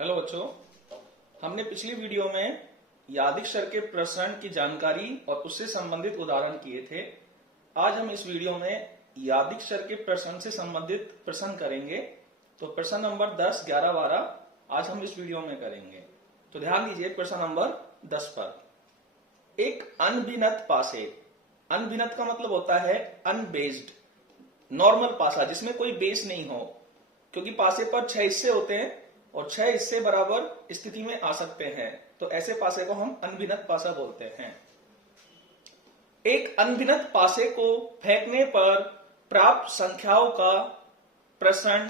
Hello बच्चों, हमने पिछली वीडियो में यादिक चर के प्रसरण की जानकारी और उससे संबंधित उदाहरण किए थे। आज हम इस वीडियो में यादिक चर के प्रसरण से संबंधित प्रश्न करेंगे। तो प्रश्न नंबर 10, 11, 12 आज हम इस वीडियो में करेंगे। तो ध्यान दीजिए प्रश्न नंबर 10 पर। एक अनभिनत पासे, अनभिनत का मतलब होता है अनबेस्ड, नॉर्मल पासा जिसमें कोई बेस नहीं हो, क्योंकि पासे पर 6 हिस्से होते हैं और 6 हिस्से बराबर स्थिति में आ सकते हैं, तो ऐसे पासे को हम अनभिनत पासा बोलते हैं। एक अनभिनत पासे को फेंकने पर प्राप्त संख्याओं का प्रसरण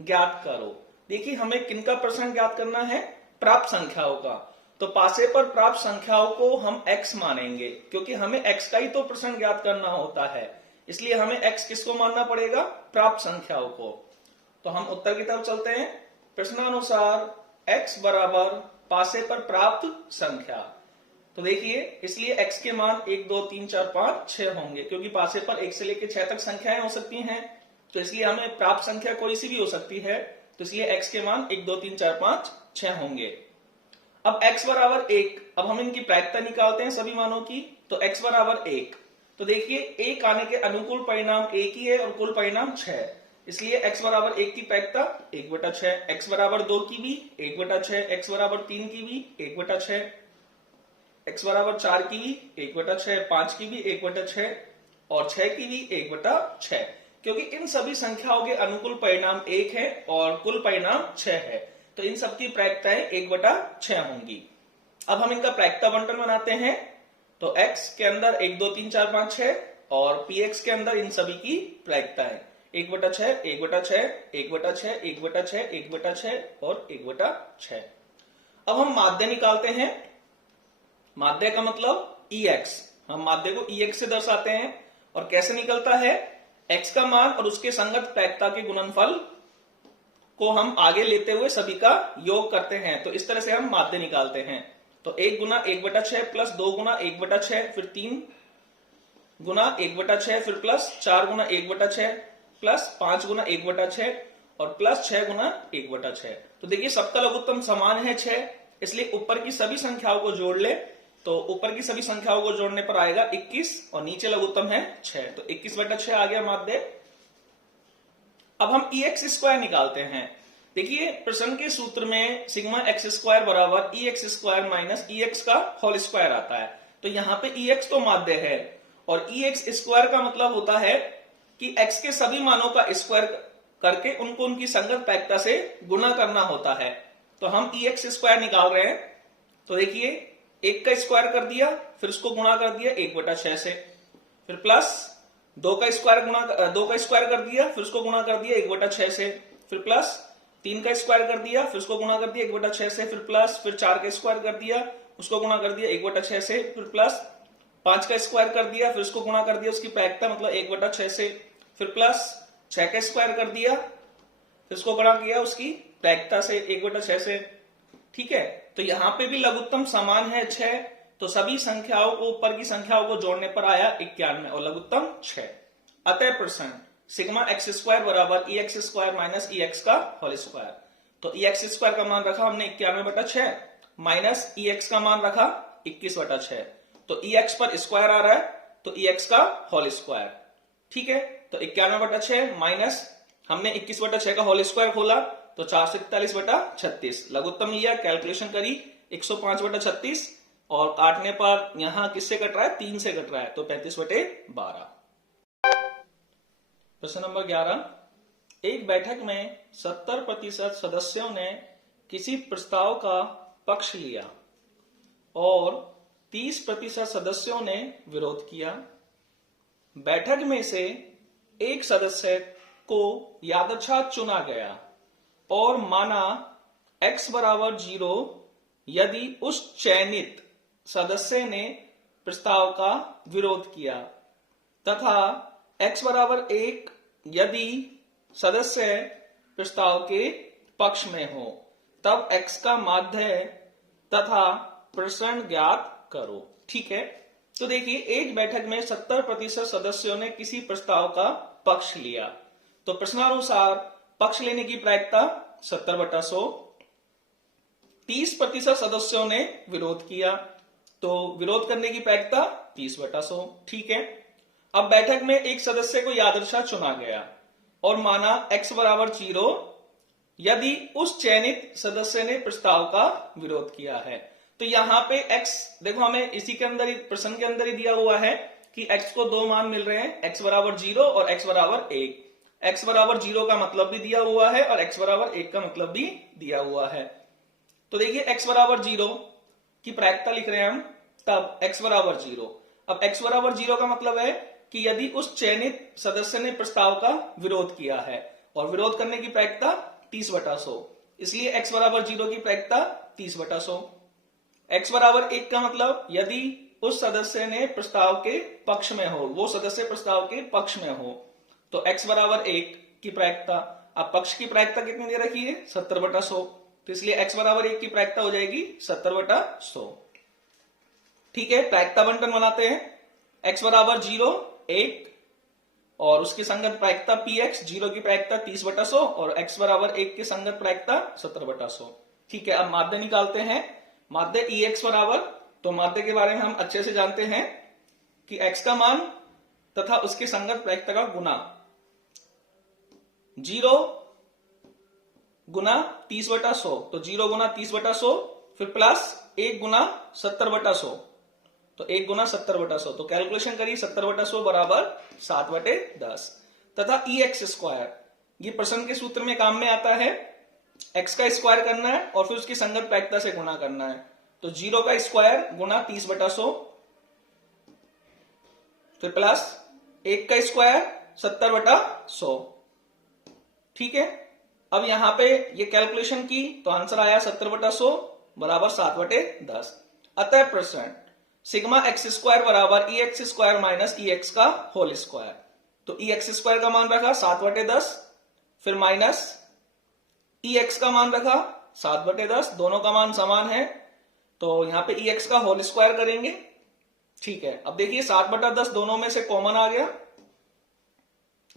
ज्ञात करो। देखिए हमें किनका प्रसरण ज्ञात करना है? प्राप्त संख्याओं का। तो पासे पर प्राप्त संख्याओं को हम x मानेंगे, क्योंकि हमें x का ही तो प्रसरण ज्ञात करना होता है, इसलिए हमें x किसको मानना पड़ेगा? प्राप्त संख्याओं को। तो हम उत्तर की तरफ चलते हैं। प्रश्नानुसार x बराबर पासे पर प्राप्त संख्या। तो देखिए इसलिए x के मान 1 2 3 4 5 6 होंगे, क्योंकि पासे पर 1 से लेकर 6 तक संख्याएं हो सकती हैं, तो इसलिए हमें प्राप्त संख्या कोई सी भी हो सकती है, तो इसलिए x के मान 1 2 3 4 5 6 होंगे। अब x बराबर 1, अब हम इनकी प्रायिकता निकालते हैं सभी मानों की। तो x बराबर 1, तो देखिए 1 आने के अनुकूल परिणाम 1 ही है और कुल परिणाम 6, इसलिए x बराबर 1 की प्रायिकता 1/6, x बराबर 2 की भी 1/6, x बराबर 3 की भी 1/6, x बराबर 4 की भी 1/6, 5 की भी 1/6 और 6 की भी 1/6, क्योंकि इन सभी संख्याओं के अनुकूल परिणाम 1 है और कुल परिणाम 6 है, तो इन सबकी प्रायिकताएं 1/6 होंगी। अब हम इनका प्रायिकता बंटन बनाते हैं। तो x के अंदर 1 2 3 4 5 6 और px के अंदर इन सभी की प्रायिकताएं 1/6, 1/6, 1/6, 1/6, 1/6 और 1/6। अब हम माध्य निकालते हैं। माध्य का मतलब EX, हम माध्य को EX से दर्शाते हैं और कैसे निकलता है? x का मान और उसके संगत प्रायिकता के गुणनफल को हम आगे लेते हुए सभी का योग करते हैं, तो इस तरह से हम माध्य निकालते हैं। तो 1 गुना 1/6 प्लस 2 गुना 1/6 फिर 3 गुना 1/6 फिर प्लस 4 गुना 1/6 प्लस 5 गुना 1/6 और प्लस 6 गुना 1/6। तो देखिए सबका लघुत्तम समान है 6, इसलिए ऊपर की सभी संख्याओं को जोड़ ले, तो ऊपर की सभी संख्याओं को जोड़ने पर आएगा 21 और नीचे लघुत्तम है 6, तो 21/6 आ गया माध्य। अब हम EX स्क्वायर निकालते हैं। देखिए प्रश्न के सूत्र में सिग्मा x स्क्वायर बराबर EX स्क्वायर माइनस EX का होल स्क्वायर आता है, तो यहाँ पे EX तो माध्य है और EX स्क्वायर का मतलब होता है कि x के सभी मानों का स्क्वायर करके उनको उनकी संगत प्रायिकता से गुणा करना होता है। तो हम EX स्क्वायर निकाल रहे हैं। तो देखिए 1 का स्क्वायर कर दिया, फिर उसको गुणा कर दिया 1/6 से, फिर प्लस 2 का स्क्वायर कर दिया, फिर उसको गुणा कर दिया 1/6 से, फिर प्लस 3 का स्क्वायर कर दिया, फिर उसको गुणा कर दिया 1/6 से, फिर प्लस फिर 4 का स्क्वायर कर दिया, उसको गुणा कर दिया 1/6 से, फिर प्लस 5 का स्क्वायर कर दिया, फिर उसको गुणा कर दिया उसकी प्रायिकता मतलब 1/6 से, फिर प्लस 6 का स्क्वायर कर दिया, फिर उसको गुणा किया उसकी प्रायिकता से 1/6 से। ठीक है, तो यहां पे भी लघुत्तम समान है 6, तो सभी संख्याओं को ऊपर की संख्याओं को जोड़ने पर आया 91 और लघुत्तम 6। अतः प्रश्न सिग्मा x स्क्वायर बराबर EX स्क्वायर माइनस EX का होल स्क्वायर। तो EX स्क्वायर का मान रखा हमने 91/6 माइनस EX का मान रखा 21/6, तो EX पर स्क्वायर आ रहा है तो EX का होल स्क्वायर। ठीक है, तो 91/6 माइनस हमने 21/6 का होल स्क्वायर खोला तो 441/36 लघुत्तम लिया, कैलकुलेशन करी 105/36 और काटने पर यहां किससे कट रहा है? 3 से कट रहा है, तो 35/12। प्रश्न नंबर 11, एक बैठक में 70% सदस्यों ने किसी प्रस्ताव का पक्ष लिया और 30% सदस्यों ने विरोध किया। बैठक में से एक सदस्य को यादृच्छा चुना गया और माना x बराबर 0 यदि उस चयनित सदस्य ने प्रस्ताव का विरोध किया, तथा x बराबर 1 यदि सदस्य प्रस्ताव के पक्ष में हो, तब x का माध्य तथा प्रसरण ज्ञात करो। ठीक है, तो देखिए एक बैठक में 70% सदस्यों ने किसी प्रस्ताव का पक्ष लिया, तो प्रश्नानुसार पक्ष लेने की प्रायिकता 70/100 30% सदस्यों ने विरोध किया, तो विरोध करने की प्रायिकता 30/100। ठीक है, अब बैठक में एक सदस्य को यादृच्छा चुना गया और माना x बराबर 0 यदि उस चयनित सदस्य ने प्रस्ताव का विरोध किया है। तो यहां पे x देखो हमें इसी के अंदर ही, प्रश्न के अंदर ही दिया हुआ है कि x को दो मान मिल रहे हैं, x बराबर 0 और x बराबर 1। x बराबर 0 का मतलब भी दिया हुआ है और x बराबर 1 का मतलब भी दिया हुआ है। तो देखिए x बराबर 0 की प्रायिकता लिख रहे हैं हम, तब x बराबर 0। अब x बराबर 0 का मतलब है कि यदि उस चयनित सदस्य ने प्रस्ताव का विरोध किया है, और विरोध करने की प्रायिकता 30/100, इसलिए x बराबर 0 की प्रायिकता 30/100। x बराबर 1 का मतलब यदि उस सदस्य ने प्रस्ताव के पक्ष में हो, वो सदस्य प्रस्ताव के पक्ष में हो, तो x बराबर 1 की प्रायिकता, अब पक्ष की प्रायिकता कितनी दे रखी है 70/100, तो इसलिए x बराबर 1 की प्रायिकता हो जाएगी 70/100। ठीक है, प्रायिकता बंटन बनाते हैं। x बराबर 0 1 और उसकी संगत प्रायिकता px, 0 की प्रायिकता 30/100 और x बराबर 1 की संगत प्रायिकता 70/100। ठीक है, अब माध्य निकालते हैं। माध्य ex बराबर, तो माध्य के बारे में हम अच्छे से जानते हैं कि x का मान तथा उसके संगत प्रायिकता का गुना 0 गुना 30/100, तो 0 गुना 30/100 फिर प्लस 1 गुना 70/100, तो 1 गुना 70/100, तो कैलकुलेशन करिए 70/100 बराबर 7/10 तथा ex स्क्वायर, ये प्रश्न के सूत्र में काम में आता है। x का स्क्वायर करना है और फिर उसकी संगत प्रायिकता से गुणा करना है, तो 0 का स्क्वायर गुना 30/100 फिर प्लस 1 का स्क्वायर 70/100। ठीक है, अब यहां पे ये कैलकुलेशन की तो आंसर आया 70/100 बराबर 7/10। अतः प्रश्न सिग्मा एक्स स्क्वायर बराबर एक्स स्क्वायर माइनस एक्स का होल स्क्वायर, तो एक्स स्क्वायर का मान रखा 7/10 फिर माइनस एक्स का मान रखा 7/10, दोनों का मान समान है, तो यहां पे एक्स का होल स्क्वायर करेंगे। ठीक है, अब देखिए 7/10 दोनों में से कॉमन आ गया,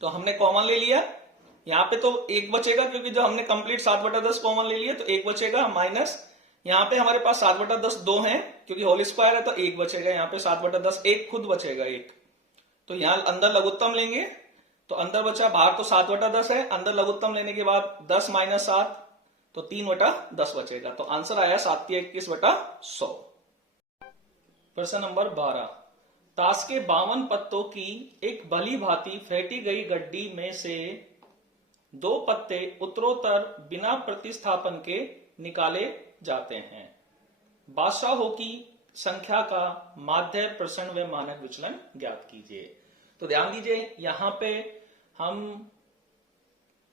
तो हमने कॉमन ले लिया। यहां पे तो 1 बचेगा क्योंकि जो हमने कंप्लीट 7/10 कॉमन ले लिया, तो 1 बचेगा, माइनस यहां पे हमारे पास 7/10 2 है क्योंकि होल स्क्वायर है, तो 1 बचेगा। यहां पे 7/10 1 खुद बचेगा 1, तो यहां अंदर लघुत्तम लेंगे, तो अंदर बचा, बाहर तो 7/10 है, अंदर लघुत्तम लेने के बाद 10 माइनस 7, तो 3/10 बचेगा, तो आंसर आया 7×21/100। प्रश्न नंबर 12, ताश के 52 पत्तों की एक भली भांति फेंटी गई गड्डी में से 2 पत्ते उत्तरोत्तर बिना प्रतिस्थापन के निकाले जाते हैं। बादशाहों की संख्या का माध्य, प्रसरण व मानक विचलन ज्ञात कीजिए। तो ध्यान दीजिए, यहां पे हम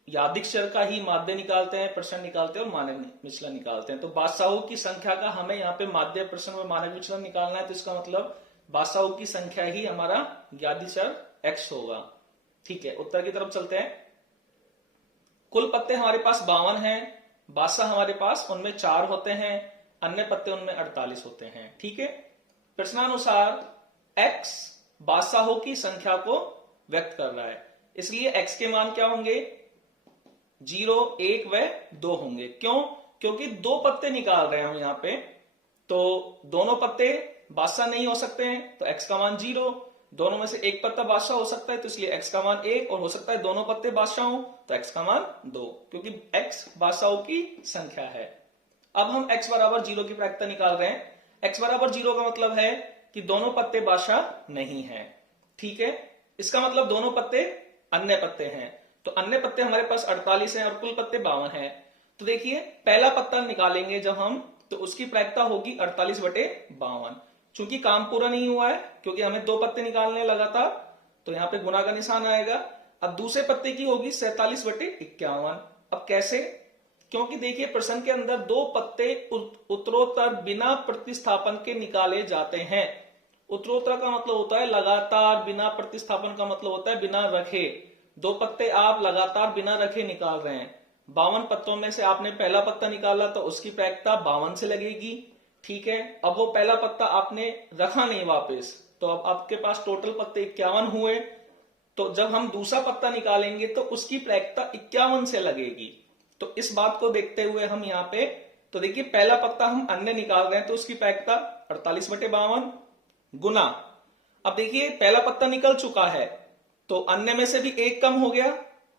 यादृच्छर का ही माध्य निकालते हैं, प्रसरण निकालते हैं और मानक विचलन निकालते हैं। तो बादशाहों की संख्या का हमें यहाँ पे माध्य, प्रसरण व मानक विचलन निकालना है, तो इसका मतलब बादशाहों की संख्या ही हमारा यादृच्छर x होगा। ठीक है, उत्तर की तरफ चलते हैं। कुल पत्ते हमारे पास 52 हैं, बादशाह हमारे पास उनमें 4 होते हैं, अन्य पत्ते उनमें 48 होते हैं। ठीक है, प्रश्नानुसार x बादशाहों की संख्या को व्यक्त कर रहा है, इसलिए x के मान क्या होंगे 0, 1 व 2 होंगे। क्यों? क्योंकि 2 पत्ते निकाल रहे हैं हम यहाँ पे, तो दोनों पत्ते बादशाह नहीं हो सकते हैं, तो x का मान 0, दोनों में से एक पत्ता बादशाह हो सकता है, तो इसलिए x का मान 1, और हो सकता है दोनों पत्ते बादशाह हो, तो x का मान 2, क्योंकि x बादशाहों की संख्या है। अब हम x बराबर 0 की प्रायिकता निकाल रहे हैं। x बराबर 0 का मतलब है कि दोनों पत्ते बादशाह नहीं है। ठीक है, इसका मतलब दोनों पत्ते अन्य पत्ते हैं, तो अन्य पत्ते हमारे पास 48 हैं और कुल पत्ते 52 हैं। तो देखिए पहला पत्ता निकालेंगे जब हम, तो उसकी प्रायिकता होगी 48/52। चूंकि काम पूरा नहीं हुआ है क्योंकि हमें 2 पत्ते निकालने लगातार, तो यहाँ पे गुना का निशान आएगा। अब दूसरे पत्ते की होगी 47/51। अब कैसे? क्योंकि देखिए प्रश्न के अंदर 2 पत्ते उत्तरोत्तर बिना प्रतिस्थापन के निकाले जाते हैं। उत्तरोत्तर का मतलब होता है लगातार, बिना प्रतिस्थापन का मतलब होता है बिना रखे। 2 पत्ते आप लगातार बिना रखे निकाल रहे हैं। 52 पत्तों में से आपने पहला पत्ता निकाला तो उसकी प्रायिकता 52 से लगेगी। ठीक है, अब वो पहला पत्ता आपने रखा नहीं वापस, तो अब आपके पास टोटल पत्ते 51 हुए, तो जब हम दूसरा पत्ता निकालेंगे तो उसकी प्रायिकता 51 से लगेगी। तो इस बात को देखते हुए हम यहाँ पे तो देखिए पहला पत्ता हम अन्य निकाल रहे हैं तो उसकी प्रायिकता 48/52 गुना, अब देखिए पहला पत्ता निकल चुका है तो अन्य में से भी एक कम हो गया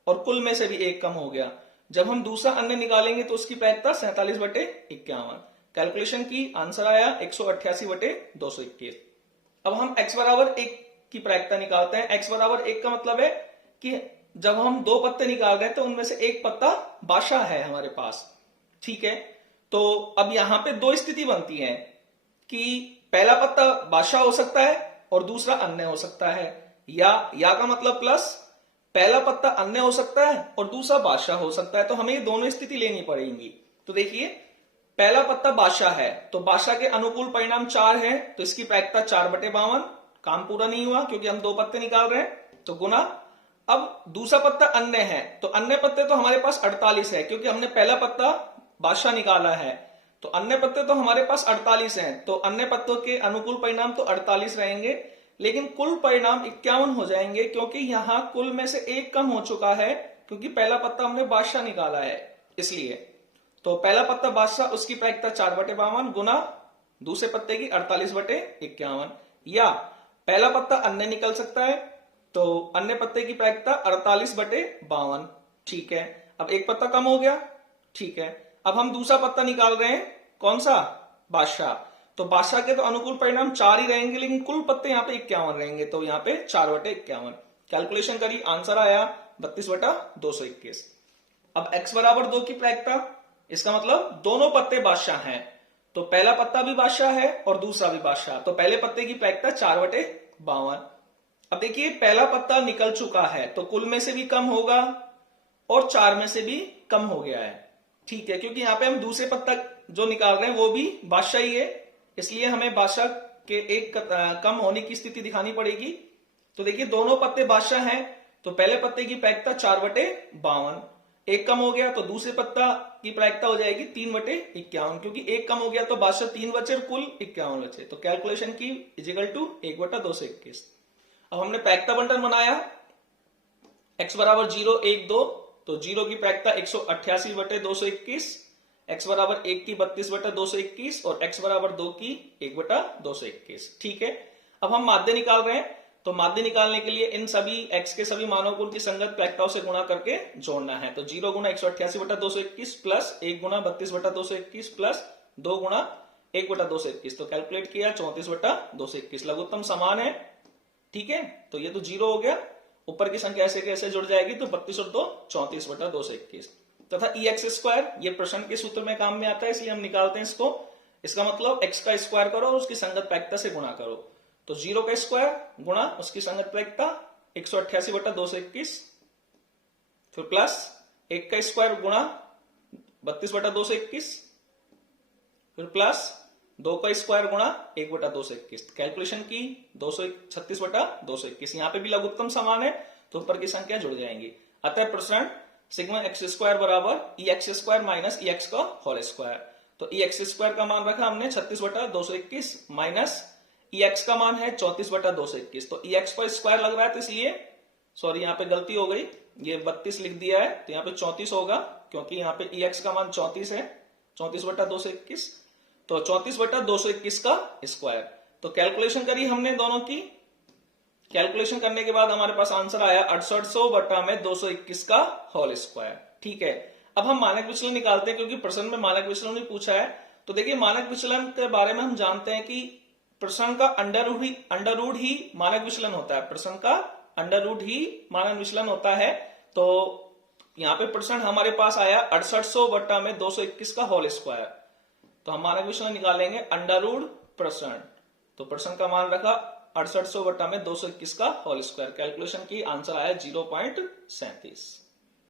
और कुल में से भी एक कम हो गया। जब हम दूसरा अन्य निकालेंगे तो उसकी प्रायिकता 47/51। कैलकुलेशन की, आंसर आया 188/221। अब हम x बराबर 1 की प्रायिकता निकालते हैं। x बराबर 1 का मतलब है कि जब हम दो पत्ते निकाल रहे हैं तो उनमें से एक पत्ता बादशाह है हमारे पास, ठीक है। तो अब यहां पे दो स्थिति बनती है कि पहला पत्ता बादशाह हो सकता है और दूसरा अन्य हो सकता है, या का मतलब प्लस, पहला पत्ता अन्य हो सकता है और दूसरा बादशाह हो सकता है। तो हमें ये दोनों स्थिति लेनी पड़ेगी। तो देखिए पहला पत्ता बादशाह है तो बादशाह के अनुकूल परिणाम 4 है तो इसकी प्रायिकता 4/52। काम पूरा नहीं हुआ क्योंकि हम दो पत्ते निकाल रहे हैं, तो गुना। अब दूसरा पत्ता अन्य है तो अन्य पत्ते तो हमारे पास 48 है क्योंकि हमने पहला पत्ता बादशाह निकाला है, तो अन्य पत्ते तो हमारे पास 48 हैं, तो अन्य पत्तों के अनुकूल परिणाम तो 48 रहेंगे, लेकिन कुल परिणाम 51 हो जाएंगे क्योंकि यहां कुल में से एक कम हो चुका है क्योंकि पहला पत्ता हमने बादशाह निकाला है इसलिए। तो पहला पत्ता बादशाह, उसकी प्रायिकता 4/52 गुना दूसरे पत्ते की 48/51, या पहला पत्ता अन्य निकल सकता है तो अन्य पत्ते की प्रायिकता 48/52, ठीक है। अब एक पत्ता कम हो गया, ठीक है। अब हम दूसरा पत्ता निकाल रहे हैं, कौन सा, बादशाह। तो बादशाह के तो अनुकूल परिणाम 4 ही रहेंगे लेकिन कुल पत्ते यहाँ पे 51 रहेंगे, तो यहाँ पे 4/51। कैलकुलेशन करी, आंसर आया 32/221। अब x बराबर 2 की प्रायिकता, इसका मतलब दोनों पत्ते बादशाह हैं, तो पहला पत्ता भी बादशाह है और दूसरा भी बादशाह, तो पहले पत्ते की प्रायिकता 4/52। अब देखिए पहला पत्ता निकल चुका है तो कुल में से भी कम होगा और 4 में से भी कम हो गया है, ठीक है, क्योंकि यहाँ पे हम दूसरे पत्ता जो निकाल रहे हैं वो भी बादशाह ही है, इसलिए हमें बादशाह के एक कम होने की स्थिति दिखानी पड़ेगी। तो देखिए दोनों पत्ते बादशाह हैं तो पहले पत्ते की प्रायिकता 4/52, एक कम हो गया तो दूसरे पत्ता की प्रायिकता हो जाएगी 3/51, क्योंकि एक कम हो गया तो बादशाह 3 बचे और कुल 51 बचे, तो कैलकुलेशन की इजिकल टू 1/221। अब हमने प्रायिकता बंटन बनाया, x बराबर 0, 1, 2, तो 0 की प्रायिकता 188/221, x बराबर 1 की 32/221 और x बराबर 2 की 1/221, ठीक है। अब हम माध्य निकाल रहे हैं, तो माध्य निकालने के लिए इन सभी x के सभी मानों को उनकी संगत प्रायिकताओं से गुणा करके जोड़ना है। तो 0 गुना 188/221 प्लस 1 गुना 32/221 प्लस 2 गुना 1/221, तो कैलकुलेट किया 34/221, लघुत्तम समान है, ठीक है। तो ये तो 0 हो गया, ऊपर की संख्या ऐसे कैसे जुड़ जाएगी, तो 32 और 2 34/221 तथा ex², ये प्रश्न के सूत्र में काम में आता है इसलिए हम निकालते हैं इसको। इसका मतलब x का स्क्वायर करो और उसकी संगत प्रायिकता से गुणा करो, तो 0 का स्क्वायर गुणा उसकी संगत प्रायिकता 188/221, फिर प्लस 1 का स्क्वायर गुणा 32/221, फिर प्लस 2 का स्क्वायर गुणा 1/221, कैलकुलेशन की 236/221। यहां पे भी लघुत्तम समान है तो ऊपर की संख्या जुड़ जाएंगी। अतः प्रश्न सिग्मा x² बराबर ex² माइनस ex का होल स्क्वायर, तो ex² का मान रखा हमने 36/221 माइनस ex का मान है 34/221, तो ex पर स्क्वायर लग रहा है तो इसलिए सॉरी यहाँ पे गलती हो गई, ये 32 लिख दिया है तो यहाँ पे 34 होगा क्योंकि यहाँ पे ex का मान 34 है, 34/221, तो 34/221 का स्क्वायर। तो कैलकुलेशन करी हमने दोनों की, कैलकुलेशन करने के बाद हमारे पास आंसर आया 6800/221 का होल स्क्वायर, ठीक है। अब हम मानक विचलन निकालते हैं क्योंकि प्रश्न में मानक विचलन भी पूछा है। तो देखिए मानक विचलन के बारे में हम जानते हैं कि प्रश्न का अंडर रूट ही मानक विचलन होता है, प्रश्न का अंडर रूट ही मानक विचलन होता है। तो यहाँ पे प्रश्न हमारे पास आया 6800/221 का होल स्क्वायर, तो हम मानक विचलन निकालेंगे अंडर रूट प्रश्न, तो प्रश्न का मान रखा 6800/221 का होल स्क्वायर, कैलकुलेशन की आंसर आया 0.37।